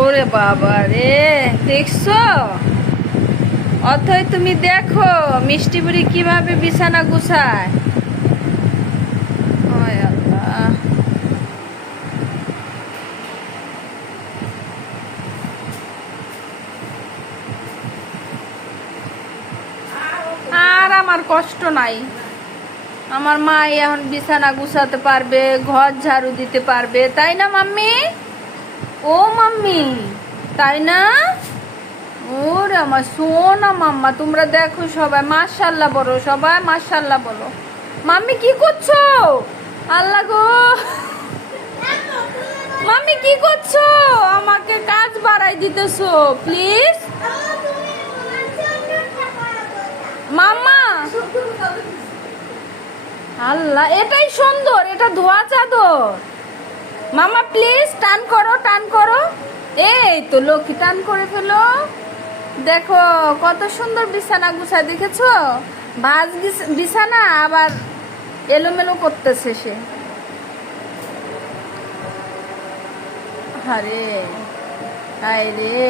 ওরে বাবা রে, দেখছো? অথই তুমি দেখো মিষ্টি বুড়ি কিভাবে বিছানা গুছায়। ওয় আল্লাহ। আর আমার কষ্ট নাই। আমার মা এখন বিছানা গুছাতে পারবে, ঘর ঝাড়ু দিতে পারবে, তাই না মাম্মি? ও মাম্মি, তাই না? ওরে আমার সোনা মাম্মা, তোমরা দেখো সবাই মাশাআল্লাহ বলো, সবাই মাশাআল্লাহ বলো। মাম্মি কি করছো? আল্লাহ গো, মাম্মি কি করছো? আমাকে কাজ বাড়াই দিতেছো প্লিজ। মাম্মা, আল্লাহ এটাই সুন্দর, এটা ধোয়া চাদর। মামা প্লিজ টান করো, টান করো। এই তো লক্ষ্মী, টান করে ফেলো। দেখো কত সুন্দর বিছানা গুছায়, দেখেছো? ভাজ বিছানা আবার এলোমেলো করতেছে সে। আরে হায় রে।